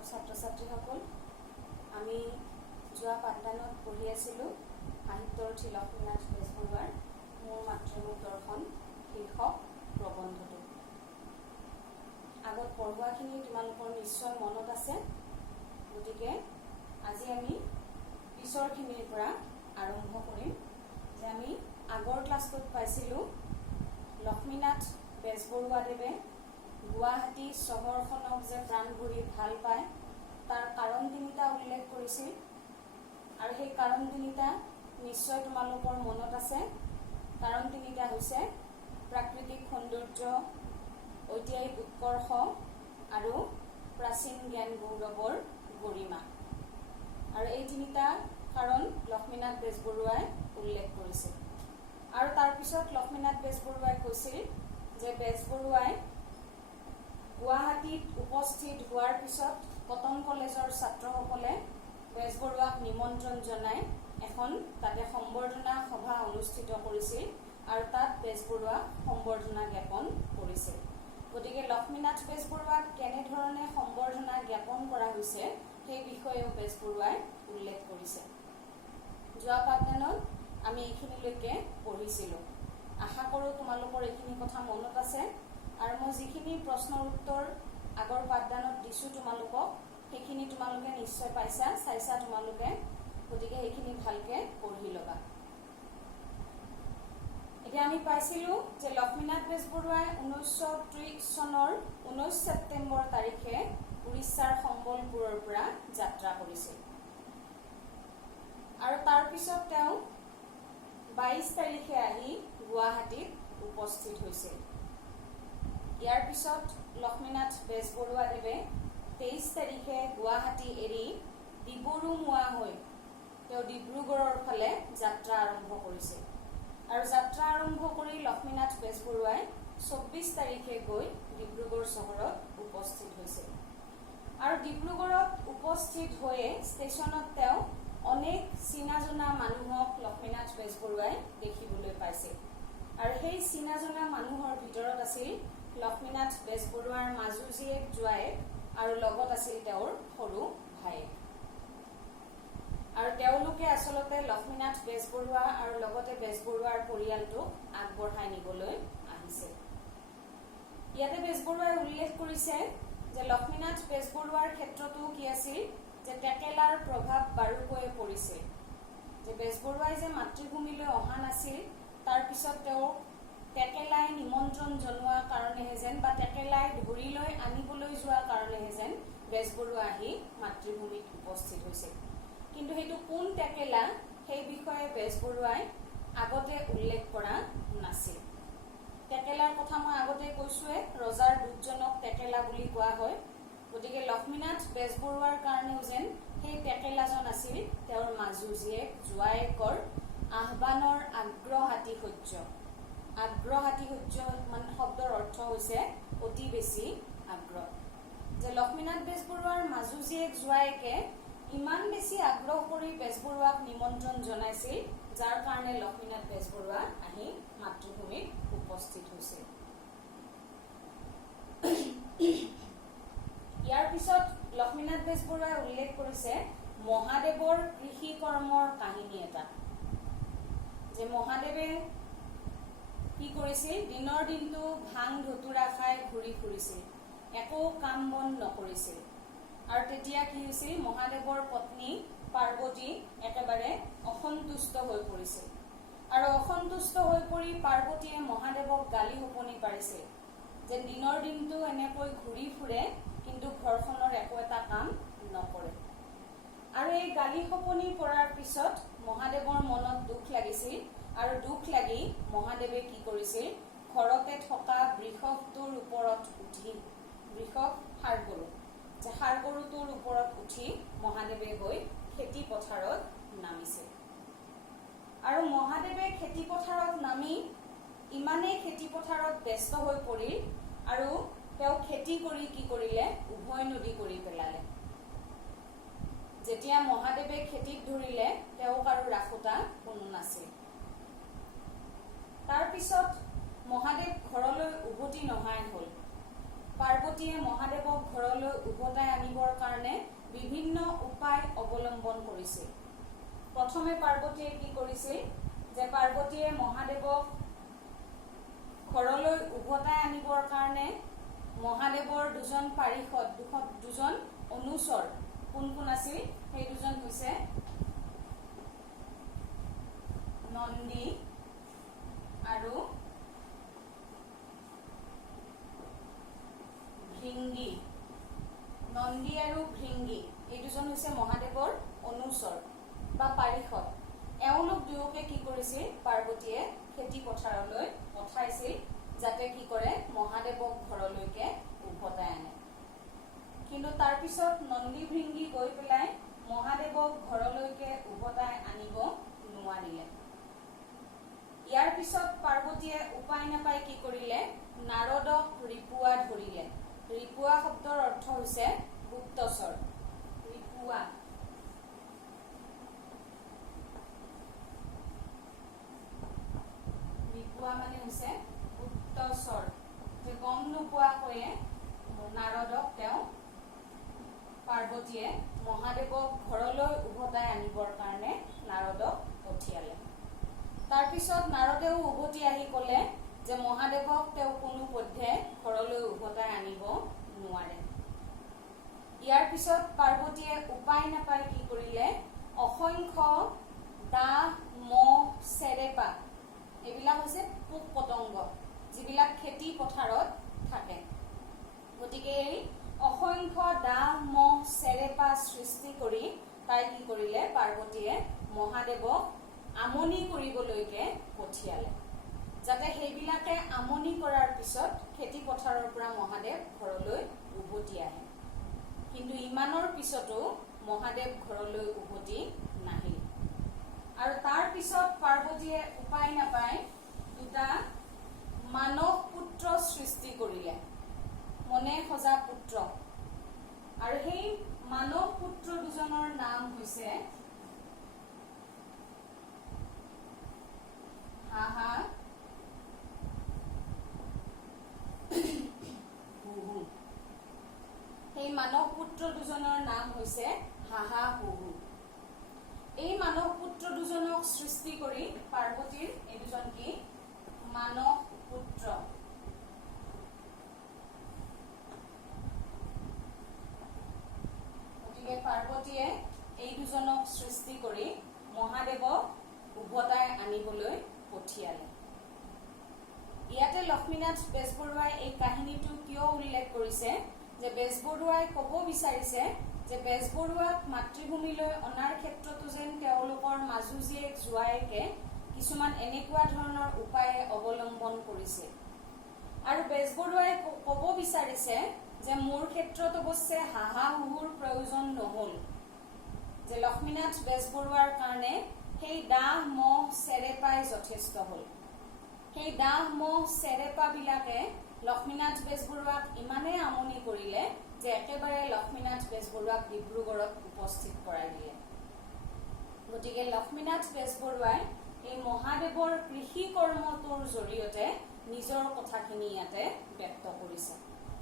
অভিভাৱক ছাত্ৰ ছাত্ৰীসকল, আমি যোৱা পাঠদানত পঢ়ি আছিলোঁ সাহিত্যৰথী লক্ষ্মীনাথ বেজবৰুৱাৰ মোৰ মাতৃভূমিৰ দৰ্শন শীৰ্ষক প্ৰবন্ধটো। আগত পঢ়োৱাখিনি তোমালোকৰ নিশ্চয় মনত আছে, গতিকে আজি আমি পিছৰখিনিৰ পৰা আৰম্ভ কৰিম। যে আমি আগৰ ক্লাছটোত পাইছিলোঁ লক্ষ্মীনাথ বেজবৰুৱাদেৱে গুৱাহাটী চহৰখনক যে প্ৰাণ ভৰি ভাল পায় তাৰ কাৰণ তিনিটা উল্লেখ কৰিছিল, আৰু সেই কাৰণ তিনিটা নিশ্চয় তোমালোকৰ মনত আছে। কাৰণ তিনিটা হৈছে প্ৰাকৃতিক সৌন্দৰ্য, ঐতিহাসিক উৎকৰ্ষ আৰু প্ৰাচীন জ্ঞান গৌৰৱৰ গৰিমা। আৰু এই তিনিটা কাৰণ লক্ষ্মীনাথ বেজবৰুৱাই উল্লেখ কৰিছিল। আৰু তাৰপিছত লক্ষ্মীনাথ বেজবৰুৱাই কৈছিল যে বেজবৰুৱাই গুৱাহাটীত উপস্থিত হোৱাৰ পিছত কটন কলেজৰ ছাত্ৰসকলে বেজবৰুৱাক নিমন্ত্ৰণ জনাই এখন তাতে সম্বৰ্ধনা সভা অনুষ্ঠিত কৰিছিল, আৰু তাত বেজবৰুৱাক সম্বৰ্ধনা জ্ঞাপন কৰিছিল। গতিকে লক্ষ্মীনাথ বেজবৰুৱাক কেনেধৰণে সম্বৰ্ধনা জ্ঞাপন কৰা হৈছে সেই বিষয়েও বেজবৰুৱাই উল্লেখ কৰিছে। যোৱা পাঠদানত আমি এইখিনিলৈকে পঢ়িছিলোঁ। আশা কৰোঁ তোমালোকৰ এইখিনি কথা মনত আছে, আৰু মই যিখিনি প্ৰশ্নৰ উত্তৰ আগৰ পাঠদানত দিছোঁ তোমালোকক, সেইখিনি তোমালোকে নিশ্চয় চাইছা তোমালোকে, গতিকে সেইখিনি ভালকৈ পঢ়ি ল'বা। এতিয়া আমি পাইছিলোঁ যে লক্ষ্মীনাথ বেজবৰুৱাই 1930 চনৰ 19 ছেপ্টেম্বৰ তাৰিখে উৰিষ্যাৰ সম্বলপুৰৰ পৰা যাত্ৰা কৰিছিল, আৰু তাৰপিছত তেওঁ 22 তাৰিখে আহি গুৱাহাটীত উপস্থিত হৈছিল। ইয়াৰ পিছত লক্ষ্মীনাথ বেজবৰুৱাদেৱে 23 তাৰিখে গুৱাহাটী এৰি ডিব্ৰুগড় হৈ তেওঁ ডিব্ৰুগড়ৰ ফালে যাত্ৰা আৰম্ভ কৰিছিল, আৰু যাত্ৰা আৰম্ভ কৰি লক্ষ্মীনাথ বেজবৰুৱাই 24 তাৰিখে গৈ ডিব্ৰুগড় চহৰত উপস্থিত হৈছিল। আৰু ডিব্ৰুগড়ত উপস্থিত হৈয়ে ষ্টেচনত তেওঁ অনেক চিনাজনা মানুহক লক্ষ্মীনাথ বেজবৰুৱাই দেখিবলৈ পাইছিল, আৰু সেই চিনাজনা মানুহৰ ভিতৰত আছিল লক্ষ্মীনাথ বেজবৰুৱাৰ মাজু জীয়েক জোৱায়েক, আৰু লগত আছিল তেওঁৰ সৰু ভায়েক। আৰু তেওঁলোকে আচলতে লক্ষ্মীনাথ বেজবৰুৱা আৰু লগতে বেজবৰুৱাৰ পৰিয়ালটোক আগবঢ়াই নিবলৈ আহিছিল। ইয়াতে বেজবৰুৱাই উল্লেখ কৰিছে যে লক্ষ্মীনাথ বেজবৰুৱাৰ ক্ষেত্ৰতো কি আছিল, যে টেকেলাৰ প্ৰভাৱ বাৰুকৈ পৰিছিল। যে বেজবৰুৱাই যে মাতৃভূমিলৈ অহা নাছিল, তাৰপিছত তেওঁ টেকেলাই নিমন্ত্ৰণ জনোৱাৰ কাৰণেহে যেন, বা টেকেলাই ধৰি লৈ আনিবলৈ যোৱাৰ কাৰণেহে যেন বেজবৰুৱা আহি মাতৃভূমিত উপস্থিত হৈছিল। কিন্তু সেইটো কোন টেকেলা সেই বিষয়ে বেজবৰুৱাই আগতে উল্লেখ কৰা নাছিল। টেকেলাৰ কথা মই আগতে কৈছোৱে, ৰজাৰ দুজনক টেকেলা বুলি কোৱা হয়। গতিকে লক্ষ্মীনাথ বেজবৰুৱাৰ কাৰণেও যেন সেই টেকেলাজন আছিল তেওঁৰ মাজু জীয়েক জোৱায়েকৰ আহ্বানৰ আগ্ৰহাতিশয্য। আগ্ৰহাতিশয্য মানে শব্দৰ অৰ্থ হৈছে অতি বেছি আগ্ৰহ। যে লক্ষ্মীনাথ বেজবৰুৱাৰ মাজু জীয়েক জোৱায়েকে ইমান বেছি আগ্ৰহ কৰি বেজবৰুৱাক নিমন্ত্ৰণ জনাইছিল, যাৰ কাৰণে লক্ষ্মীনাথ বেজবৰুৱা আহি মাতৃভূমিত উপস্থিত হৈছিল। ইয়াৰ পিছত লক্ষ্মীনাথ বেজবৰুৱাই উল্লেখ কৰিছে মহাদেৱৰ কৃষি কৰ্মৰ কাহিনী এটা। যে মহাদেৱে কি কৰিছিল, দিনৰ দিনটো ভাং ধতুৰা খাই ঘূৰি ফুৰিছিল, একো কাম বন নকৰিছিল। আৰু তেতিয়া কি হৈছিল, মহাদেৱৰ পত্নী পাৰ্বতী একেবাৰে অসন্তুষ্ট হৈ পৰিছিল, আৰু অসন্তুষ্ট হৈ পৰি পাৰ্বতীয়ে মহাদেৱক গালি শপনি পাৰিছিল যে দিনৰ দিনটো এনেকৈ ঘূৰি ফুৰে, কিন্তু ঘৰখনৰ একো এটা কাম নকৰে। আৰু এই গালি শপনি পৰাৰ পিছত মহাদেৱৰ মনত দুখ লাগিছিল, আৰু দুখ লাগি মহাদেৱে কি কৰিছিল, ঘৰতে থকা বৃষভটোৰ ওপৰত উঠি, বৃষভ ষাঁড়গৰু, যে ষাঁড়গৰুটোৰ ওপৰত উঠি মহাদেৱে গৈ খেতি পথাৰত নামিছিল। আৰু মহাদেৱে খেতি পথাৰত নামি ইমানেই খেতি পথাৰত ব্যস্ত হৈ পৰিল, আৰু তেওঁ খেতি কৰি কি কৰিলে, উভৈনদী কৰি পেলালে। যেতিয়া মহাদেৱে খেতিত ধৰিলে, তেওঁক আৰু ৰাখোতা কোনো নাছিল। তাৰপিছত মহাদেৱ ঘৰলৈ উভতি নহাই হ'ল। পাৰ্বতী পাৰ্বতীয়ে মহাদেৱক ঘৰলৈ উভতাই আনিবৰ কাৰণে বিভিন্ন উপায় অৱলম্বন কৰিছিল। প্ৰথমে পাৰ্বতীয়ে কি কৰিছিল যে পাৰ্বতীয়ে মহাদেৱক ঘৰলৈ উভতাই আনিবৰ কাৰণে মহাদেৱৰ দুজন পাৰিষদ দুজন অনুচৰ কোন কোন আছিল সেই দুজন হৈছে নন্দী আৰু ভৃঙ্গী। নন্দী আৰু ভৃঙ্গী এই দুজন হৈছে মহাদেৱৰ অনুচৰ বা পাৰিষদ। এওঁলোক দুয়োকে কি কৰিছিল পাৰ্বতীয়ে খেতি পথাৰলৈ পঠাইছিল যাতে কি কৰে মহাদেৱক ঘৰলৈকে উভতাই আনে। কিন্তু তাৰ পিছত নন্দী ভৃঙ্গী গৈ পেলাই মহাদেৱক ঘৰলৈকে উভতাই আনিব নোৱাৰিলে। ইয়াৰ পিছত পাৰ্বতীয়ে উপায় নাপাই কি কৰিলে নাৰদক ৰিপুৱা ধৰিলে। ৰিপুৱা শব্দৰ অৰ্থ হৈছে গুপ্তচৰ। ৰিপুৱা মানে হৈছে গুপ্তচৰ, যে গম নোপোৱাকৈয়ে নাৰদক তেওঁ পাৰ্বতীয়ে মহাদেৱক ঘৰলৈ উভতাই আনিবৰ কাৰণে নাৰদক পঠিয়ালে। তাৰপিছত নাৰদেও উভতি আহি ক'লে যে মহাদেৱক তেওঁ কোনো পধ্যে ঘৰলৈ উভতাই আনিব নোৱাৰে। ইয়াৰ পিছত পাৰ্বতীয়ে উপায় নাপাই কি কৰিলে অসংখ্য দাহ মহ চেৰেপা এইবিলাক হৈছে পোক পতংগ যিবিলাক খেতি পথাৰত থাকে। গতিকে এই অসংখ্য দাহ মহ চেৰেপা সৃষ্টি কৰি তাই কি কৰিলে পাৰ্বতীয়ে মহাদেৱক আমনি কৰিবলৈকে পঠিয়ালে যাতে সেইবিলাকে আমনি কৰাৰ পিছত খেতি পথাৰৰ পৰা মহাদেৱ ঘৰলৈ উভতি আহে। কিন্তু ইমানৰ পিছতো মহাদেৱ ঘৰলৈ উভতি নাহিল। আৰু তাৰ পিছত পাৰ্বতীয়ে উপায় নাপাই দুটা মানস পুত্ৰ সৃষ্টি কৰিলে, মনে সজা পুত্ৰ। আৰু সেই মানস পুত্ৰ দুজনৰ নাম হৈছে হাহা হুহু। সেই মানস পুত্ৰ দুজনৰ নাম হৈছে হাহা হুহু। এই মানস পুত্ৰ দুজনক সৃষ্টি কৰি পাৰ্বতীৰ এই দুজন কি মানস পুত্ৰ। গতিকে পাৰ্বতীয়ে এই দুজনক সৃষ্টি কৰি মহাদেৱক উভতাই আনিবলৈ পঠিয়ালে। ইয়াতে লক্ষ্মীনাথ বেজবৰুৱাই এই কাহিনীটো কিয় উল্লেখ কৰিছে যে বেজবৰুৱাই ক'ব বিচাৰিছে যে বেজবৰুৱাক মাতৃভূমিলৈ অনাৰ ক্ষেত্ৰতো যেন তেওঁলোকৰ মাজু জীয়েক জোৱায়েকে কিছুমান এনেকুৱা ধৰণৰ উপায় অৱলম্বন কৰিছে। আৰু বেজবৰুৱাই ক'ব বিচাৰিছে যে মোৰ ক্ষেত্ৰত অৱশ্যে হাহা হুহুৰ প্ৰয়োজন নহল, যে লক্ষ্মীনাথ বেজবৰুৱাৰ কাৰণে সেই দাহ মহ চেৰেপাই যথেষ্ট হ'ল। সেই দাহ মহ চেৰেপাবিলাকে লক্ষ্মীনাথ বেজবৰুৱাক ইমানেই আমনি কৰিলে যে একেবাৰে লক্ষ্মীনাথ বেজবৰুৱাক ডিব্ৰুগড়ত উপস্থিত কৰাই দিলে। গতিকে লক্ষ্মীনাথ বেজবৰুৱাই এই মহাদেৱৰ কৃষি কৰ্মটোৰ জৰিয়তে নিজৰ কথাখিনি ইয়াতে ব্যক্ত কৰিছে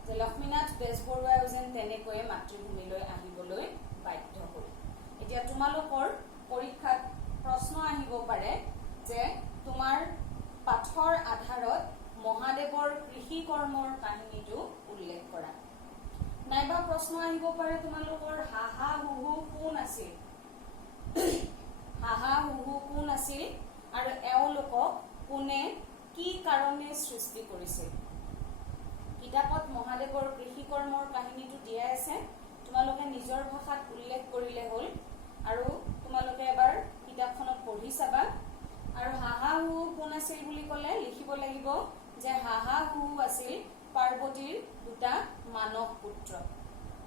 যে লক্ষ্মীনাথ বেজবৰুৱাই যেন তেনেকৈয়ে মাতৃভূমিলৈ আহিবলৈ বাধ্য হ'ল। এতিয়া তোমালোকৰ পৰীক্ষাত প্ৰশ্ন আহিব পাৰে যে তোমাৰ পাঠৰ আধাৰত মহাদেৱৰ কৃষি কৰ্মৰ কাহিনীটো উল্লেখ কৰা, নাইবা প্ৰশ্ন আহিব পাৰে তোমালোকৰ হাহা হুহু কোন আছিল, হাহা হুহু কোন আছিল আৰু এওঁলোকক কোনে কি কাৰণে সৃষ্টি কৰিছিল। কিতাপত মহাদেৱৰ কৃষি কৰ্মৰ কাহিনীটো দিয়াই আছে, তোমালোকে নিজৰ ভাষাত উল্লেখ কৰিলে হ'ল আৰু তোমালোকে এবাৰ কিতাপখনত পঢ়ি চাবা। আৰু হাহা হুহু কোন আছিল বুলি ক'লে লিখিব লাগিব যে হাহা হুহু আছিল পাৰ্বতীৰ দুটা মানস পুত্ৰ।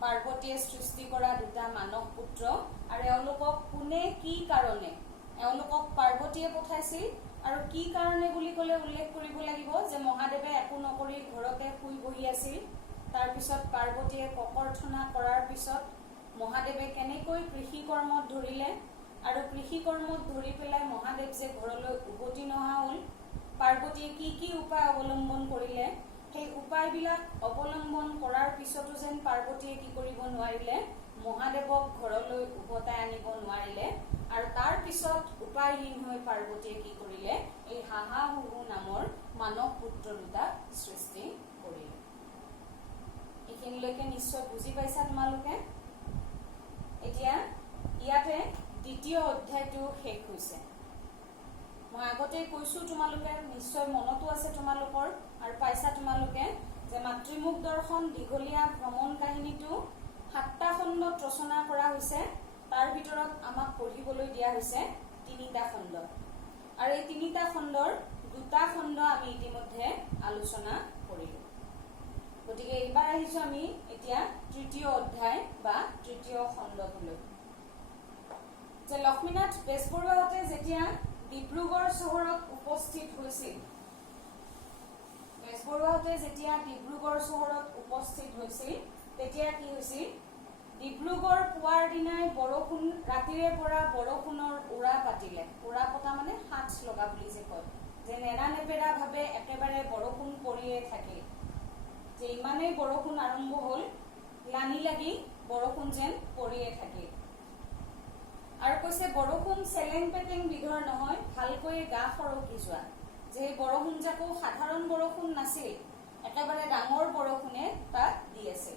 পাৰ্বতীয়ে সৃষ্টি কৰা দুটা মানস পুত্ৰ। আৰু এওঁলোকক কোনে কি কাৰণে এওঁলোকক পাৰ্বতীয়ে পঠাইছিল আৰু কি কাৰণে বুলি ক'লে উল্লেখ কৰিব লাগিব যে মহাদেৱে একো নকৰি ঘৰতে শুই বহি আছিল। তাৰপিছত পাৰ্বতীয়ে ককৰ্থনা কৰাৰ পিছত মহাদেৱে কেনেকৈ কৃষি কৰ্মত ধৰিলে আৰু কৃষি কৰ্মত ধৰি পেলাই মহাদেৱ যে ঘৰলৈ উভতি নহা হ'ল, পাৰ্বতীয়ে কি কি উপায় অৱলম্বন কৰিলে সেই উপায়বিলাক অৱলম্বন কৰাৰ পিছতো যেন পাৰ্বতীয়ে কি কৰিব নোৱাৰিলে, মহাদেৱক ঘৰলৈ উভতাই আনিব নোৱাৰিলে, আৰু তাৰ পিছত উপায়হীন হৈ পাৰ্বতীয়ে কি কৰিলে, এই হাহা-হুহু নামৰ মানৱ পুত্ৰ দুটা সৃষ্টি কৰিলে। এইখিনিলৈকে নিশ্চয় বুজি পাইছা তোমালোকে। এতিয়া ইয়াতে দ্বিতীয় অধ্যায়টো শেষ হৈছে। মই আগতে কৈছো, তোমালোকে নিশ্চয় মনতো আছে তোমালোকৰ, আৰু পাইছা তোমালোকে যে মাতৃমুখ দৰ্শন দীঘলীয়া ভ্ৰমণ কাহিনীটো 7টা খণ্ডত ৰচনা কৰা হৈছে। তাৰ ভিতৰত আমাক পঢ়িবলৈ দিয়া হৈছে 3টা খণ্ড, আৰু এই 3টা খণ্ডৰ 2টা খণ্ড আমি ইতিমধ্যে আলোচনা কৰিলো। গতিকে এইবাৰ আহিছো আমি এতিয়া তৃতীয় অধ্যায় বা তৃতীয় খণ্ডটোলৈ। যে লক্ষ্মীনাথ বেজবৰুৱাহঁতে যেতিয়া ডিব্ৰুগড় চহৰত উপস্থিত হৈছিল, তেতিয়া কি হৈছিল, ডিব্ৰুগড় পোৱাৰ দিনাই বৰষুণ, ৰাতিৰে পৰা বৰষুণৰ উৰা পাতিলে। উৰা পতা মানে হাত লগা বুলি যে কয়, যে নেৰানেপেৰা ভাৱে একেবাৰে বৰষুণ পৰিয়ে থাকে, যে ইমানেই বৰষুণ আৰম্ভ হল, লানি লাগি বৰষুণ যেন পৰিয়ে থাকে। আৰু কৈছে বৰষুণ চেলেং পেটেং বিধৰ নহয়, ভালকৈ গা সৰকি যোৱা। যে এই বৰষুণ যাকো সাধাৰণ বৰষুণ নাছিল, একেবাৰে ডাঙৰ বৰষুণে তাত দি আছে।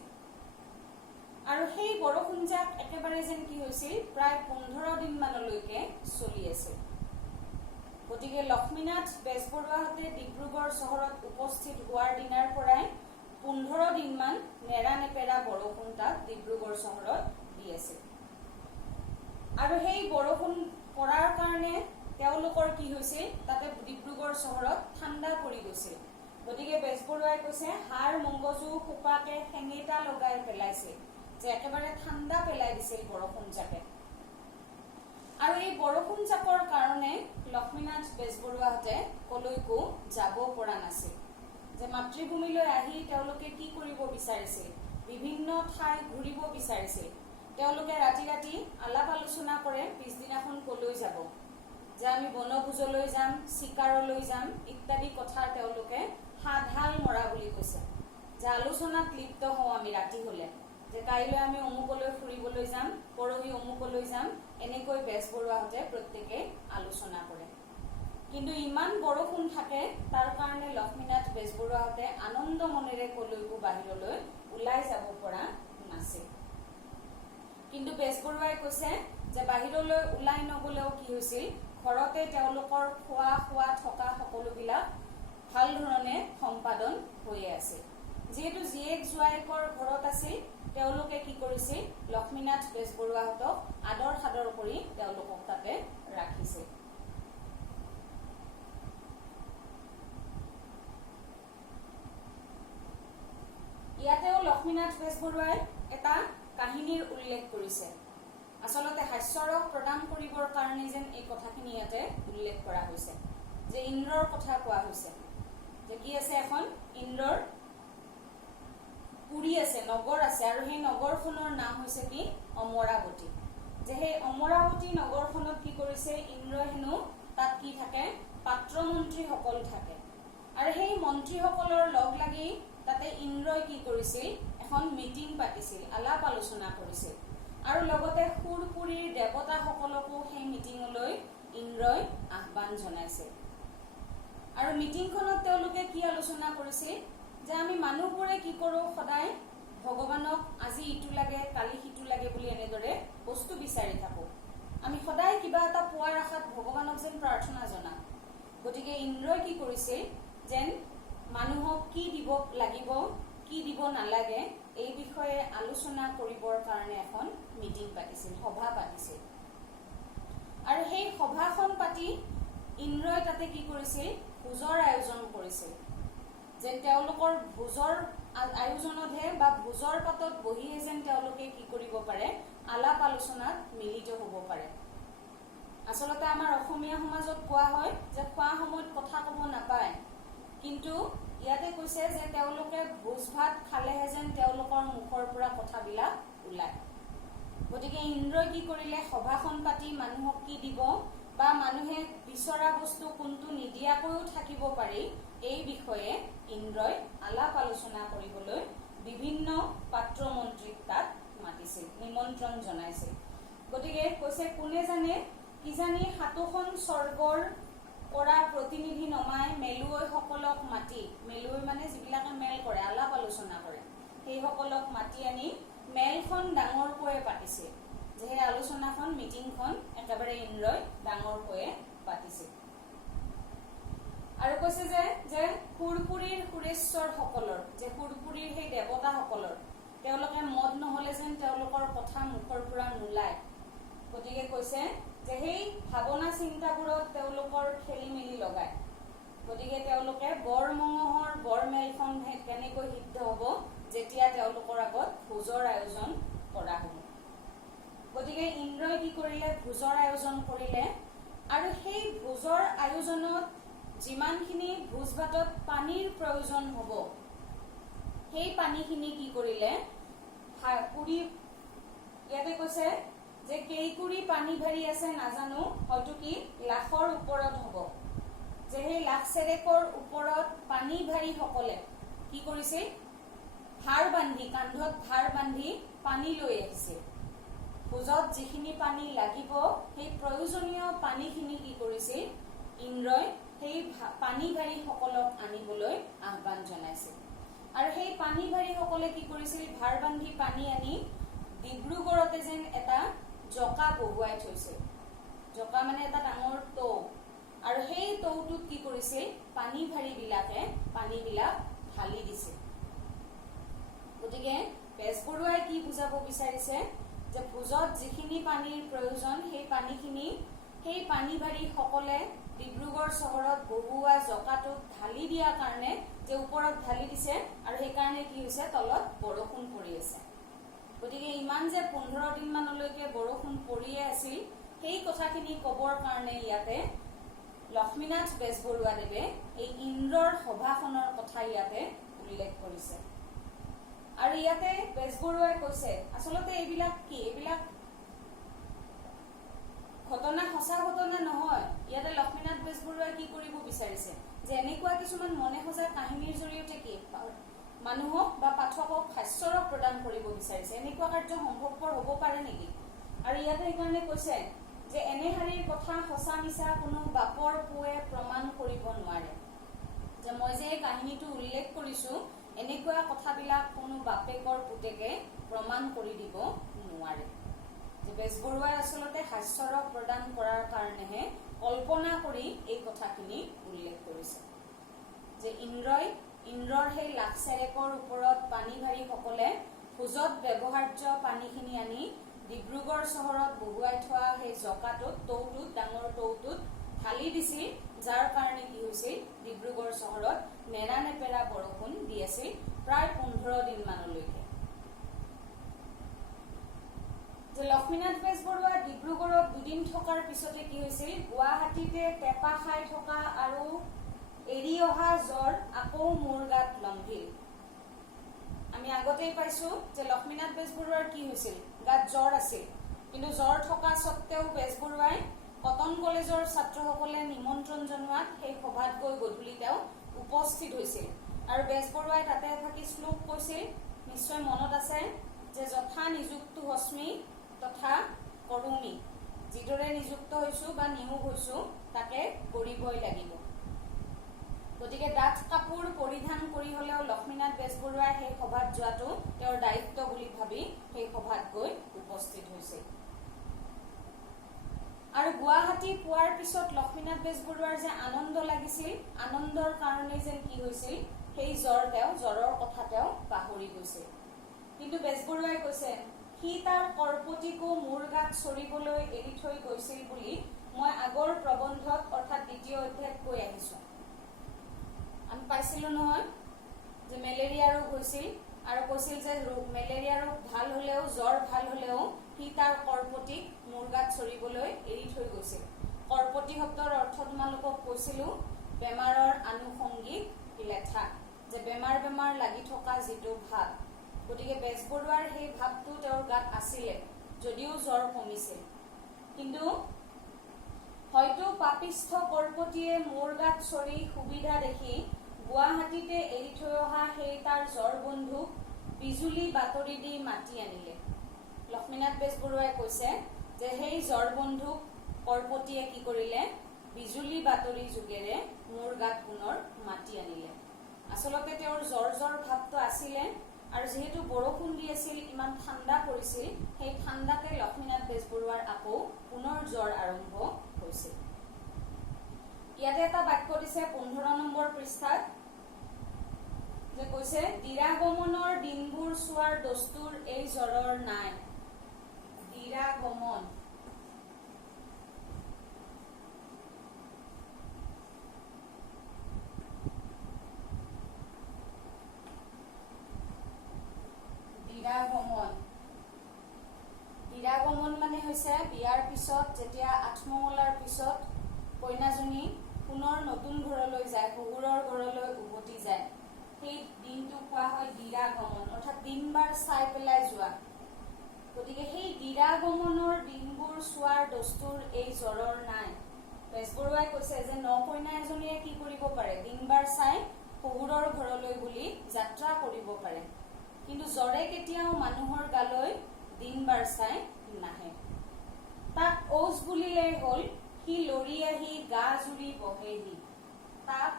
আৰু সেই বৰষুণ যাক একেবাৰে যেন কি হৈছিল, প্ৰায় 15 দিন মানলৈকে চলি আছে। গতিকে লক্ষ্মীনাথ বেজবৰুৱাহঁতে ডিব্ৰুগড় চহৰত উপস্থিত হোৱাৰ দিনাৰ পৰাই 15 দিনমান নেৰানেপেৰা বৰষুণ তাত ডিব্ৰুগড় চহৰত দি আছে। আৰু সেই বৰষুণ পৰাৰ কাৰণে তেওঁলোকৰ কি হৈছিল, তাতে ডিব্ৰুগড় চহৰত ঠাণ্ডা পৰি গৈছিল। গতিকে বেজবৰুৱাই কৈছে হাড় মগজু সোপাকে শেঙেটা লগাই পেলাইছে, যে একেবাৰে ঠাণ্ডা পেলাই দিছিল বৰষুণ জাকে। আৰু এই বৰষুণ জাকৰ কাৰণে লক্ষ্মীনাথ বেজবৰুৱাহঁতে কলৈকো যাব পৰা নাছিল। যে মাতৃভূমিলৈ আহি তেওঁলোকে কি কৰিব বিচাৰিছিল, বিভিন্ন ঠাই ঘূৰিব বিচাৰিছিল। তেওঁলোকে ৰাতি ৰাতি আলাপ আলোচনা কৰে পিছদিনাখন কলৈ যাব, যে আমি বনভোজলৈ যাম, চিকাৰলৈ যাম ইত্যাদি কথা তেওঁলোকে সাধাল মৰা বুলি কৈছে। যে আলোচনাত লিপ্ত হওঁ আমি ৰাতি হলে, যে কাইলৈ আমি অমুকলৈ ফুৰিবলৈ যাম, পৰহি অমুকলৈ যাম, এনেকৈ বেজবৰুৱাহঁতে প্ৰত্যেকে আলোচনা কৰে। কিন্তু ইমান বৰষুণ থাকে, তাৰ কাৰণে লক্ষ্মীনাথ বেজবৰুৱাহঁতে আনন্দ মনেৰে কলৈকো বাহিৰলৈ ওলাই যাব পৰা নাছিল। কিন্তু বেজবৰুৱাই কৈছে যে বাহিৰলৈ ওলাই নগলেও কি হৈছিল, ঘৰতে তেওঁলোকৰ খোৱা শোৱা থকা সকলোবিলাক ভাল ধৰণে সম্পাদন হৈয়ে আছিল। যিহেতু জীয়েক জোৱায়েকৰ ঘৰত আছিল, তেওঁলোকে কি কৰিছিল, লক্ষ্মীনাথ বেজবৰুৱাহঁতক আদৰ সাদৰ কৰি তেওঁলোকক তাতে ৰাখিছিল। ইয়াতেও লক্ষ্মীনাথ বেজবৰুৱাই এটা কাহিনীৰ উল্লেখ কৰিছে। আচলতে হাস্যৰস প্ৰদান কৰিবৰ কাৰণে যেন এই কথাখিনি ইয়াতে উল্লেখ কৰা হৈছে। যে ইন্দ্ৰৰ কথা কোৱা হৈছে, যে কি আছে, এখন ইন্দ্ৰৰ পুৰী আছে, নগৰ আছে, আৰু সেই নগৰখনৰ নাম হৈছে কি, অমৰাৱতী। যে সেই অমৰাৱতী নগৰখনত কি কৰিছে, ইন্দ্ৰই হেনো তাত কি থাকে, পাত্ৰ মন্ত্ৰীসকল থাকে। আৰু সেই মন্ত্ৰীসকলৰ লগ লাগি তাতে ইন্দ্ৰই কি কৰিছিল, এখন মিটিং পাতিছিল, আলাপ আলোচনা কৰিছিল। আৰু লগতে সুৰপুৰীৰ দেৱতাসকলকো সেই মিটিঙলৈ ইন্দ্ৰই আহ্বান জনাইছিল। আৰু মিটিংখনত তেওঁলোকে কি আলোচনা কৰিছিল, যে আমি মানুহবোৰে কি কৰো, সদায় ভগৱানক আজি ইটো লাগে কালি সিটো লাগে বুলি এনেদৰে বস্তু বিচাৰি থাকো। আমি সদায় কিবা এটা পোৱাৰ আশাত ভগৱানক যেন প্ৰাৰ্থনা জনাওঁ। গতিকে ইন্দ্ৰই কি কৰিছিল, যেন মানুহক কি দিব লাগিব, কি দিব নালাগে, এই বিষয়ে আলোচনা কৰিবৰ কাৰণে এখন মিটিং পাতিছিল, সভা পাতিছিল। আৰু সেই সভাখন পাতি ইন্দ্ৰই তাতে কি কৰিছিল, ভোজৰ আয়োজন কৰিছিল। যে তেওঁলোকৰ ভোজৰ আয়োজনতহে বা ভোজৰ পাতত বহিহে যেন তেওঁলোকে কি কৰিব পাৰে, আলাপ আলোচনাত মিলিত হ'ব পাৰে। আচলতে আমাৰ অসমীয়া সমাজত কোৱা হয় যে খোৱা সময়ত কথা ক'ব নাপায়, কিন্তু ইয়াতে কৈছে যে তেওঁলোকে ভোজ ভাত খালেহে যেন তেওঁলোকৰ মুখৰ পৰা কথাবিলাক ওলায়। গতিকে ইন্দ্ৰই কি কৰিলে, সভাখন পাতি মানুহক কি দিব বা মানুহে বিচৰা বস্তু কোনটো নিদিয়াকৈও থাকিব পাৰি, এই বিষয়ে ইন্দ্ৰই আলাপ আলোচনা কৰিবলৈ বিভিন্ন পাত্ৰ মন্ত্ৰীক তাত মাতিছিল, নিমন্ত্ৰণ জনাইছিল। গতিকে কৈছে কোনে জানে কিজানি সাতোখন স্বৰ্গৰ পৰা প্ৰতিনিধি নমাই মেলুৱৈসকলক মাতি, মেলুৱৈ মানে যিবিলাকে মেল কৰে, আলাপ আলোচনা কৰে, সেইসকলক মাতি আনি মেলখন ডাঙৰকৈ পাতিছিল। যে সেই আলোচনাখন মিটিংখন একেবাৰে ইন্দ্ৰই ডাঙৰকৈ পাতিছিল। আৰু কৈছে যে সুৰপুৰীৰ সুৰেশ্বৰসকলৰ, যে সুৰপুৰীৰ সেই দেৱতাসকলৰ তেওঁলোকে মত নহলে যেন তেওঁলোকৰ কথা মুখৰ পৰা নোলায়। গতিকে কৈছে যে সেই ভাৱনা চিন্তাবোৰত তেওঁলোকৰ খেলি মেলি লগায়। গতিকে তেওঁলোকে বৰমঙহৰ বৰমেলখন কেনেকৈ সিদ্ধ হ'ব যেতিয়া তেওঁলোকৰ আগত ভোজৰ আয়োজন কৰা হ'ব। গতিকে ইন্দ্ৰই কি কৰিলে, ভোজৰ আয়োজন কৰিলে। আৰু সেই ভোজৰ আয়োজনত যিমানখিনি ভোজ ভাতত পানীৰ প্ৰয়োজন হ'ব সেই পানীখিনি কি কৰিলে, ইয়াতে কৈছে যে কেইকুৰি পানী ভাৰি আছে নাজানো, হয়তো কি লাখৰ ওপৰত হ'ব। যে সেই লাখ চেৰেকৰ ওপৰত পানী ভাৰি সকলে কি কৰিছিল, ভাৰ বান্ধি, কান্ধত ভাৰ বান্ধি পানী লৈ আহিছিল। ভোজত যিখিনি পানী লাগিব সেই প্ৰয়োজনীয় পানীখিনি কি কৰিছিল, ইন্দ্ৰই সেই পানী ভাৰি সকলক আনিবলৈ আহ্বান জনাইছিল। আৰু সেই পানী ভাৰি সকলে কি কৰিছিল, ভাৰ বান্ধি পানী আনি ডিব্ৰুগড়তে যেন এটা জকা বহুৱাই থৈছিল। জকা মানে এটা ডাঙৰ টৌ, আৰু সেই টৌটোত কি কৰিছিল, পানী ভাৰি বিলাকে পানীবিলাক ঢালি দিছিল। গতিকে বেজবৰুৱাই কি বুজাব বিচাৰিছে, যে ভোজত যিখিনি পানীৰ প্ৰয়োজন সেই পানীখিনি সেই পানী ভাৰি সকলে ডিব্ৰুগড় চহৰত বহুৱা জকাটোত ঢালি দিয়াৰ কাৰণে, যে ওপৰত ঢালি দিছে আৰু সেইকাৰণে কি হৈছে, তলত বৰষুণ পৰি আছে। গতিকে ইমান যে 15 দিন মানলৈকে বৰষুণ পৰিয়ে আছিল, সেই কথাখিনি কবৰ কাৰণে ইয়াতে লক্ষ্মীনাথ বেজবৰুৱাদেৱে এই ইন্দ্ৰৰ সভাখনৰ কথা ইয়াতে উল্লেখ কৰিছে। আৰু ইয়াতে বেজবৰুৱাই কৈছে আচলতে এইবিলাক কি, এইবিলাক ঘটনা সঁচা ঘটনা নহয়। ইয়াতে লক্ষ্মীনাথ বেজবৰুৱাই কি কৰিব বিচাৰিছে, যে এনেকুৱা কিছুমান মনে সজা কাহিনীৰ জৰিয়তে কি মানুহক বা পাঠকক হাস্যৰস প্ৰদান কৰিব বিচাৰিছে। এনেকুৱা কাৰ্য সম্ভৱপৰ হ'ব পাৰে নেকি? আৰু ইয়াতে সেইকাৰণে কৈছে যে এনে হাৰিৰ কথা সঁচা মিছা কোনো বাপৰ পুৱে প্ৰমাণ কৰিব নোৱাৰে। যে মই যে এই কাহিনীটো উল্লেখ কৰিছো, এনেকুৱা কথাবিলাক কোনো বাপেকৰ পুতেকে প্ৰমাণ কৰি দিব নোৱাৰে। যে বেজবৰুৱাই আচলতে হাস্যৰস প্ৰদান কৰাৰ কাৰণেহে কল্পনা কৰি এই কথাখিনি উল্লেখ কৰিছে। যে ইন্দ্ৰৰ সেই লাখ চেৰেকৰ ওপৰত পানী ভাৰি সকলে ভোজত ব্যৱহাৰ্য পানীখিনি আনি ডিব্ৰুগড় চহৰত বহুৱাই থোৱা সেই জকাটোত, টৌটোত, ডাঙৰ টৌটোত ঢালি দিছিল, যাৰ কাৰণে কি হৈছিল, ডিব্ৰুগড় চহৰত নেৰা নেপেৰা বৰষুণ দি আছিল প্ৰায় 15 দিন মানলৈকে। যে লক্ষ্মীনাথ বেজবৰুৱা ডিব্ৰুগড়ত 2 দিন থকাৰ পিছতে কি হৈছিল, গুৱাহাটীতে টেপা খাই থকা আৰু এৰি অহা জ্বৰ আকৌ মোৰ গাত লম্ভিল। আমি আগতেই পাইছো যে লক্ষ্মীনাথ বেজবৰুৱাৰ কি হৈছিল, গাত জ্বৰ আছিল। কিন্তু জ্বৰ থকা স্বত্তেও বেজবৰুৱাই কটন কলেজৰ ছাত্ৰসকলে নিমন্ত্ৰণ জনোৱাত সেই সভাত গৈ গধূলি তেওঁ উপস্থিত হৈছিল। আৰু বেজবৰুৱাই তাতে থাকি শ্লোক কৈছিল, নিশ্চয় মনত আছে, যে যথা নিযুক্ত হস্মি তথা কৰোমি, যিদৰে নিযুক্ত হৈছো বা নিয়োগ হৈছো তাকে কৰিবই লাগিব। গতিকে ডাঠ কাপোৰ পৰিধান কৰি হলেও লক্ষ্মীনাথ বেজবৰুৱাই সেই সভাত যোৱাটো তেওঁৰ দায়িত্ব বুলি ভাবি সেই সভাত গৈ উপস্থিত হৈছিল। আৰু গুৱাহাটী পোৱাৰ পিছত লক্ষ্মীনাথ বেজবৰুৱাৰ যে আনন্দ লাগিছিল, আনন্দৰ কাৰণে যেন কি হৈছিল, সেই জ্বৰৰ কথা তেওঁ পাহৰি গৈছিল। কিন্তু বেজবৰুৱাই কৈছে, সি তাৰ কৰ্পটিকো মোৰ গাত চৰিবলৈ এৰি থৈ গৈছিল বুলি মই আগৰ প্ৰবন্ধত অৰ্থাৎ 2য় অধ্যায়ত কৈ আহিছো। আমি পাইছিলো নহয় যে মেলেৰিয়া ৰোগ হৈছিল, আৰু কৈছিল যে মেলেৰিয়া ৰোগ ভাল হলেও, জ্বৰ ভাল হলেও সি তাৰ কৰ্পটিক মোৰ গাত চৰিবলৈ এৰি থৈ গৈছিল। কৰ্পটি শব্দৰ অৰ্থ তোমালোকক কৈছিলো, বেমাৰৰ আনুষংগিক লেঠা, যে বেমাৰ লাগি থকা যিটো ভাৱ। গতিকে বেজবৰুৱাৰ সেই ভাৱটো তেওঁৰ গাত আছিলে, যদিও জ্বৰ কমিছিল। কিন্তু হয়তো পাপিষ্ঠ কৰ্পটিয়ে মোৰ গাত চৰি সুবিধা দেখি গুৱাহাটীতে এৰি থৈ অহা সেই তাৰ জ্বৰ বন্ধুক বিজুলী বাতৰি দি মাতি আনিলে। লক্ষ্মীনাথ বেজবৰুৱাই কৈছে যে সেই জ্বৰ বন্ধুক কৰপতিয়ে কি কৰিলে, বিজুলী বাতৰি যোগেৰে মোৰ গাত পুনৰ মাতি আনিলে। আচলতে তেওঁৰ জ্বৰ ভাৱটো আছিলে, আৰু যিহেতু বৰষুণ দি আছিল, ইমান ঠাণ্ডা পৰিছিল, সেই ঠাণ্ডাতে লক্ষ্মীনাথ বেজবৰুৱাৰ আকৌ পুনৰ জ্বৰ আৰম্ভ হৈছিল। ইয়াতে এটা বাক্য দিছে 15 নম্বৰ পৃষ্ঠাত, যে কৈছে দিৰাগমনৰ দিনবোৰ চোৱাৰ দস্তুৰ এই জ্বৰৰ নাই। দিৰাগমন মানে হৈছে বিয়াৰ পিছত যেতিয়া আঠমঙলাৰ পিছত কইনাজনী পুনৰ নতুন ঘৰলৈ যায়, শহুৰৰ ঘৰলৈ উভতি যায়, সেই দিনটো কোৱা হয় দিৰাগমন, অৰ্থাৎ দিনবাৰ চাই পেলাই যোৱা। গতিকে সেই দিৰাগমনৰ দিনবোৰ চোৱাৰ দস্তুৰ এই জ্বৰৰ নাই। বেজবৰুৱাই কৈছে যে নকইনা এজনীয়ে কি কৰিব পাৰে, দিনবাৰ চাই শহুৰৰ ঘৰলৈ বুলি যাত্ৰা কৰিব পাৰে, কিন্তু জ্বৰে কেতিয়াও মানুহৰ গালৈ দিনবাৰ চাই নাহে। তাক ঔজ বুলিলেই হ'ল, সি লৰি আহি গা জুৰি বহেহি। তাক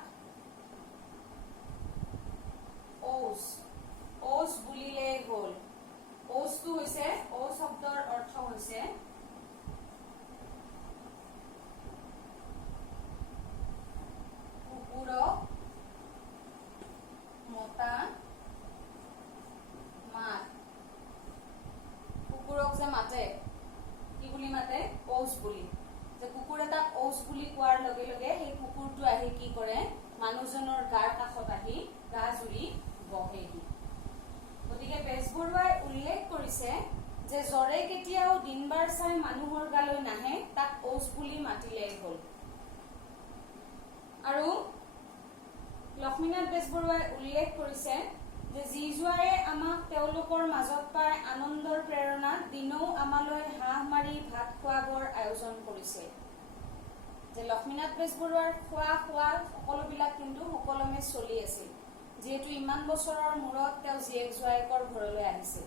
ঔজ বুলিলেই হ'ল। ঔজটো হৈছে, ঔ শব্দৰ অৰ্থ হৈছে কুকুৰক মতা মাত। কুকুৰক যে মাতে, কি বুলি মাতে, ঔজ বুলি। যে কুকুৰ এটাক ঔজ বুলি কোৱাৰ লগে লগে সেই কুকুৰটো আহি কি কৰে, মানুহজনৰ গাৰ কাষত আহি গা জুৰি বহেহি। গতিকে বেজবৰুৱাই উল্লেখ কৰিছে যে জ্বৰে কেতিয়াও দিনবাৰ চাই মানুহৰ গালৈ নাহে, তাক ঔজ বুলি মাতিলেই হ'ল। আৰু লক্ষ্মীনাথ বেজবৰুৱাই উল্লেখ কৰিছে যে যি জোৱাৰে আমাক তেওঁলোকৰ মাজত পাই আনন্দৰ প্ৰেৰণা দিনৌ আমালৈ হাঁহ মাৰি ভাত খোৱাবৰ আয়োজন কৰিছে। যে লক্ষ্মীনাথ বেজবৰুৱাৰ খোৱা সকলোবিলাক কিন্তু সুকলমে চলি আছিল, যিহেতু ইমান বছৰৰ মূৰত তেওঁ জীয়েক জোৱায়েকৰ ঘৰলৈ আহিছিল।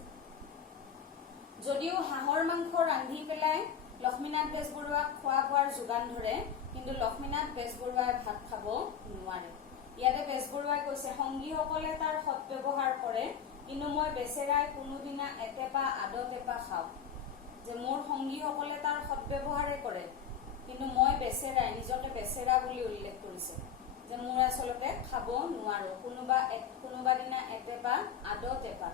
যদিও হাঁহৰ মাংস ৰান্ধি পেলাই লক্ষ্মীনাথ বেজবৰুৱাক খোৱা বোৱাৰ যোগান ধৰে, কিন্তু লক্ষ্মীনাথ বেজবৰুৱাই ভাত খাব নোৱাৰে। ইয়াতে বেজবৰুৱাই কৈছে সংগীসকলে তাৰ সৎব্যৱহাৰ কৰে, কিন্তু মই বেচেৰাই কোনোদিনা এটেপা আদটেপা খাওঁ। যে মোৰ সংগীসকলে তাৰ সৎব্যৱহাৰে কৰে, কিন্তু মই বেচেৰাই, নিজকে বেচেৰা বুলি উল্লেখ কৰিছে, যে মোৰ আচলতে খাব নোৱাৰো। কোনোবা দিনা এটেপা আদটেপা,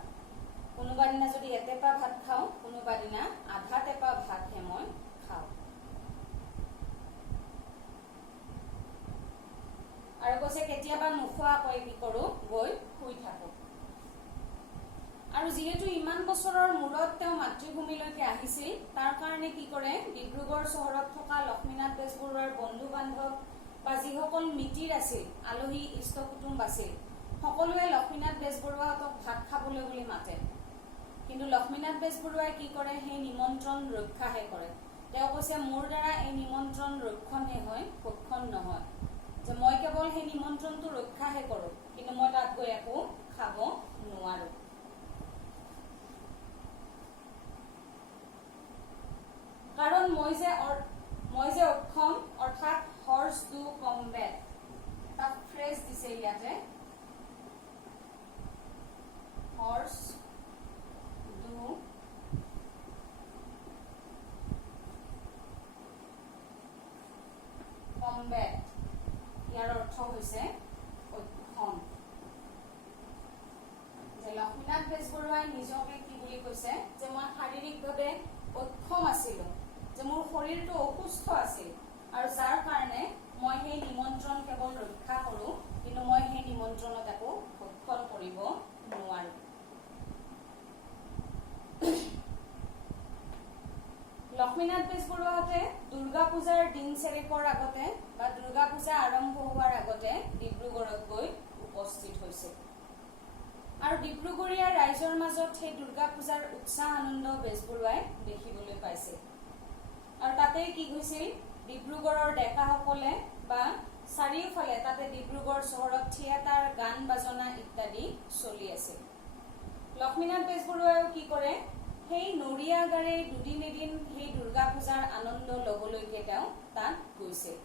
কোনোবা দিনা যদি এটেপা ভাত খাওঁ, কোনোবা দিনা আধা টেপা ভাতহে মই খাওঁ। আৰু কৈছে কেতিয়াবা নোখোৱাকৈ কি কৰো, গৈ শুই থাকো। আৰু যিহেতু ইমান বছৰৰ মূৰত তেওঁ মাতৃভূমিলৈকে আহিছিল, তাৰ কাৰণে কি কৰে, ডিব্ৰুগড় চহৰত থকা লক্ষ্মীনাথ বেজবৰুৱাৰ বন্ধু বান্ধৱ বা যিসকল মিতিৰ আছিল, আলহী ইষ্ট কুটুম্ব আছিল, সকলোৱে লক্ষ্মীনাথ বেজবৰুৱাহঁতক ভাত খাবলৈ বুলি মাতে। কিন্তু লক্ষ্মীনাথ বেজবৰুৱাই কি কৰে, সেই নিমন্ত্ৰণ ৰক্ষাহে কৰে। তেওঁ কৈছে মোৰ দ্বাৰা এই নিমন্ত্ৰণ ৰক্ষণহে হয়, ভক্ষণ নহয়। যে মই কেৱল সেই নিমন্ত্ৰণটো ৰক্ষাহে কৰো, কিন্তু মই তাত গৈ একো খাব নোৱাৰো। কাৰণ মই যে অক্ষম, অৰ্থাৎ হৰ্স ডু কম্বেট। এটা ফ্ৰেজ দিছে ইয়াতে, হৰ্স ডু কম্বেট। ইয়াৰ অৰ্থ হৈছে অক্ষম। যে লক্ষ্মীনাথ বেজবৰুৱাই নিজকে কি বুলি কৈছে, যে মই শাৰীৰিকভাৱে অক্ষম আছিলো, যে মোৰ শৰীৰটো অসুস্থ আছিল, আৰু যাৰ কাৰণে মই সেই নিমন্ত্ৰণ কেৱল ৰক্ষা কৰো, কিন্তু মই সেই নিমন্ত্ৰণত একো ভক্ষণ কৰিব নোৱাৰো। লক্ষ্মীনাথ বেজবৰুৱাহঁতে দুৰ্গা পূজাৰ দিন চেৰেকৰ আগতে বা দুৰ্গা পূজা আৰম্ভ হোৱাৰ আগতে ডিব্ৰুগড়ত গৈ উপস্থিত হৈছে। আৰু ডিব্ৰুগড়ীয়া ৰাইজৰ মাজত সেই দুৰ্গা পূজাৰ উৎসাহ আনন্দ বেজবৰুৱাই দেখিবলৈ পাইছে। আৰু তাতে কি হৈছিল, ডিব্ৰুগড়ৰ ডেকাসকলে বা চাৰিওফালে তাতে ডিব্ৰুগড় চহৰত থিয়েটাৰ গান বাজনা ইত্যাদি চলি আছিল। লক্ষ্মীনাথ বেজবৰুৱাইও কি কৰে, সেই নৰিয়া গাৰে দুদিন এদিন সেই দুৰ্গা পূজাৰ আনন্দ লবলৈকে তেওঁ তাত গৈছিল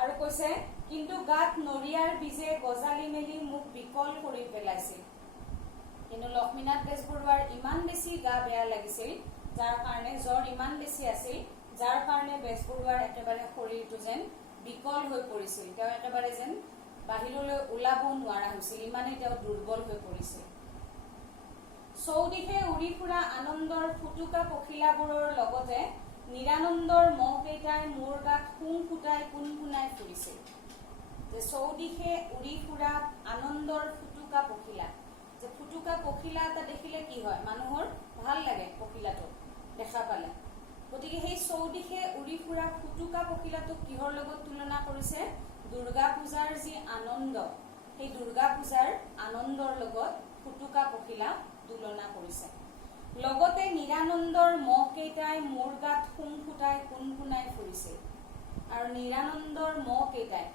আৰু কৈছে, কিন্তু গাত নৰিয়াৰ বীজে গজালি মেলি মোক বিকল কৰি পেলাইছিল। কিন্তু লক্ষ্মীনাথ বেজবৰুৱাৰ ইমান বেছি গা বেয়া লাগিছিল, যাৰ কাৰণে জ্বৰ ইমান বেছি আছিল, যাৰ কাৰণে বেজবৰুৱাৰ একেবাৰে শৰীৰটো যেন বিকল হৈ পৰিছিল। তেওঁ একেবাৰে যেন বাহিৰলৈ ওলাব নোৱাৰা হৈছিল, ইমানেই তেওঁ দুৰ্বল হৈ পৰিছিল। চৌদিশে উৰি ফুৰা আনন্দৰ ফুটুকা পখিলাবোৰৰ লগতে নিৰানন্দৰ মহকেইটাই মোৰ গাত শুং ফুটাই কুনকুনাই ফুৰিছিল। যে চৌদিশে উৰি ফুৰা আনন্দৰ ফুটুকা পখিলা, যে ফুটুকা পখিলা এটা দেখিলে কি হয়, মানুহৰ ভাল লাগে পখিলাটো দেখা পালে। গতিকে সেই চৌদিশে উৰি ফুৰা ফুটুকা পখিলাটোক কিহৰ লগত তুলনা কৰিছে, দুৰ্গা পূজাৰ যি আনন্দ, সেই দুৰ্গা পূজাৰ আনন্দৰ লগত ফুটুকা পখিলা তুলনা কৰিছে। লগতে নিৰানন্দৰ মহকেইটাই মোৰ গাত শুং ফুটাই কুনকুনাই ফুৰিছিল। আৰু নিৰানন্দৰ মহকেইটাই,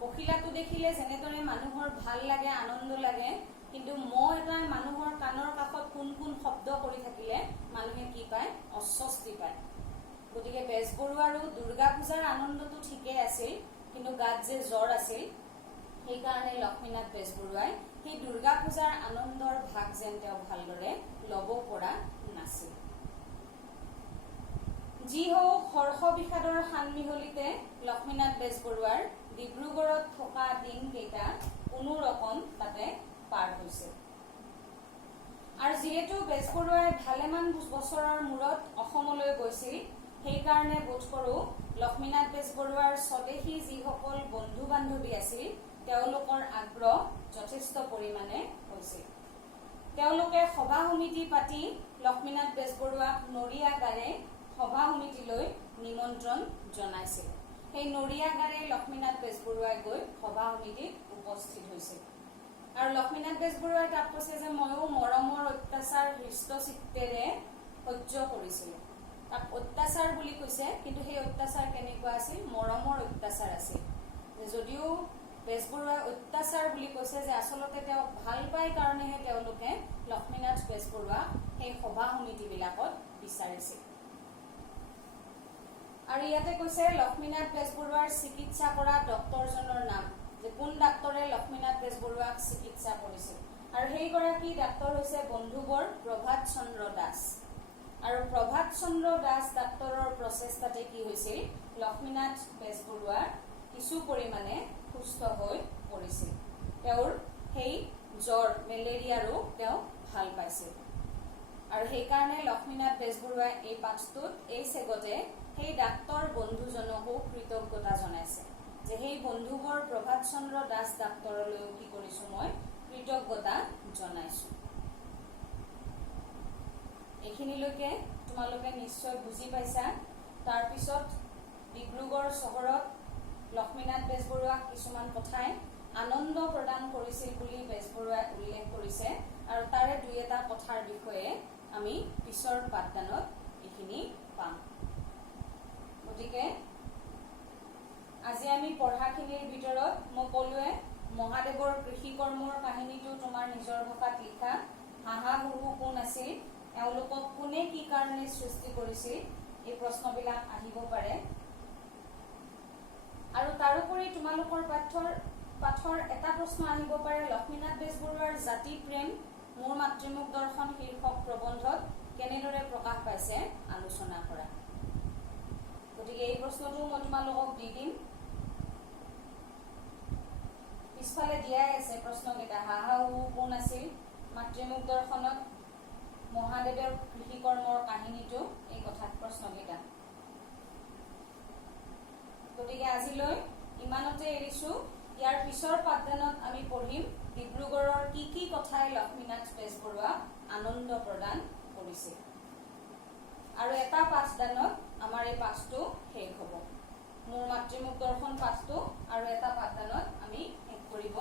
পখিলাটো দেখিলে যেনেদৰে মানুহৰ ভাল লাগে, আনন্দ লাগে, কিন্তু মহ এটাই মানুহৰ কাণৰ কাষত কোন কোন শব্দ কৰি থাকিলে মানুহে কি পায়, অস্বস্তি পায়। গতিকে বেজবৰুৱাৰো দুৰ্গা পূজাৰ আনন্দটো ঠিকেই আছিল, কিন্তু গাত যে জ্বৰ আছিল, সেইকাৰণে লক্ষ্মীনাথ বেজবৰুৱাই সেই দুৰ্গা পূজাৰ আনন্দৰ ভাগ যেন তেওঁ ভালদৰে ল'ব পৰা নাছিল। যি হওক, হৰ্ষ বিষাদৰ সানমিহলিতে লক্ষ্মীনাথ বেজবৰুৱাৰ ডিব্ৰুগড়ত থকা দিনকেইটা কোনো ৰকম তাতে পাৰ হৈছে। আৰু যিহেতু বেজবৰুৱাই ভালেমান বছৰৰ মূৰত অসমলৈ গৈছিল, সেইকাৰণে বোধ কৰোঁ লক্ষ্মীনাথ বেজবৰুৱাৰ স্বদেশী যিসকল বন্ধু বান্ধৱী আছিল, তেওঁলোকৰ আগ্ৰহ যথেষ্ট পৰিমাণে হৈছিল। তেওঁলোকে সভা সমিতি পাতি লক্ষ্মীনাথ বেজবৰুৱাক নৰিয়া গাৰে সভা সমিতিলৈ নিমন্ত্ৰণ জনাইছিল। সেই নৰিয়া গাৰে লক্ষ্মীনাথ বেজবৰুৱাই গৈ সভা সমিতিত উপস্থিত হৈছিল। আৰু লক্ষ্মীনাথ বেজবৰুৱাই তাত কৈছে যে ময়ো মৰমৰ অত্যাচাৰ হৃষ্টচিত্তেৰে সহ্য কৰিছিলোঁ। তাক অত্যাচাৰ বুলি কৈছে, কিন্তু সেই অত্যাচাৰ কেনেকুৱা আছিল, মৰমৰ অত্যাচাৰ আছিল। যদিও বেজবৰুৱাই অত্যাচাৰ বুলি কৈছে, যে আচলতে তেওঁক ভাল পাই কাৰণেহে তেওঁলোকে লক্ষ্মীনাথ বেজবৰুৱাক সেই সভা সমিতিবিলাকত বিচাৰিছিল। আৰু ইয়াতে কৈছে লক্ষ্মীনাথ বেজবৰুৱাৰ চিকিৎসা কৰা ডক্তৰজনৰ নাম, যে কোন ডাক্তৰে লক্ষ্মীনাথ বেজবৰুৱাক চিকিৎসা কৰিছিল। আৰু সেইগৰাকী ডাক্তৰ হৈছে বন্ধুবৰ প্ৰভাত চন্দ্ৰ দাস। আৰু প্ৰভাত চন্দ্ৰ দাস ডাক্তৰৰ প্ৰচেষ্টাতে কি হৈছিল, লক্ষ্মীনাথ বেজবৰুৱাৰ কিছু পৰিমাণে সুস্থ হৈ পৰিছিল। তেওঁৰ সেই জ্বৰ, মেলেৰিয়াৰো তেওঁ ভাল পাইছিল। আৰু সেইকাৰণে লক্ষ্মীনাথ বেজবৰুৱাই এই পাঠটোত এই চেগতে সেই ডাক্তৰ বন্ধুজনকো কৃতজ্ঞতা জনাইছে, যে সেই বন্ধুবৰ প্ৰভাত চন্দ্ৰ দাস ডাক্তৰলৈও কি কৰিছো, মই কৃতজ্ঞতা জনাইছো। এইখিনিলৈকে তোমালোকে নিশ্চয় বুজি পাইছা। তাৰপিছত ডিব্ৰুগড় চহৰত লক্ষ্মীনাথ বেজবৰুৱাক কিছুমান কথাই আনন্দ প্ৰদান কৰিছিল বুলি বেজবৰুৱাই উল্লেখ কৰিছে, আৰু তাৰে দুই এটা কথাৰ বিষয়ে আমি পিছৰ পাঠদানত এইখিনি পাম। গতিকে আজি আমি পঢ়াখিনিৰ ভিতৰত মই ক'লোৱে, মহাদেৱৰ কৃষি কৰ্মৰ কাহিনীটো তোমাৰ নিজৰ ভাষাত লিখা। হাহা হুহু কোন আছিল, এওঁলোকক কোনে কি কাৰণে সৃষ্টি কৰিছিল, এই প্ৰশ্নবিলাক আহিব পাৰে। আৰু তাৰোপৰি তোমালোকৰ পাঠৰ এটা প্ৰশ্ন আহিব পাৰে, লক্ষ্মীনাথ বেজবৰুৱাৰ জাতি প্ৰেম মোৰ মাতৃমুখ দৰ্শন শীৰ্ষক প্ৰবন্ধত কেনেদৰে প্ৰকাশ পাইছে আলোচনা কৰা। গতিকে এই প্ৰশ্নটো মই তোমালোকক দি দিম। পিছফালে দিয়াই আছে প্ৰশ্নকেইটা। হাহা হুহু কোন আছিল, মাতৃমুখ দৰ্শনত মহাদেৱৰ কৃষি কৰ্মৰ কাহিনীটো, এই কথা প্ৰশ্নকেইটা। গতিকে আজিলৈ ইমানতে এৰিছো। ইয়াৰ পিছৰ পাঠদানত আমি পঢ়িম ডিব্ৰুগড়ৰ কি কি কথাই লক্ষ্মীনাথ বেজবৰুৱাক আনন্দ প্ৰদান কৰিছিল। আৰু এটা পাঠদানত আমাৰ এই পাঠটো শেষ হ'ব। মোৰ মাতৃমুখ দৰ্শন পাঠটো আৰু এটা পাঠদানত আমি শেষ কৰিব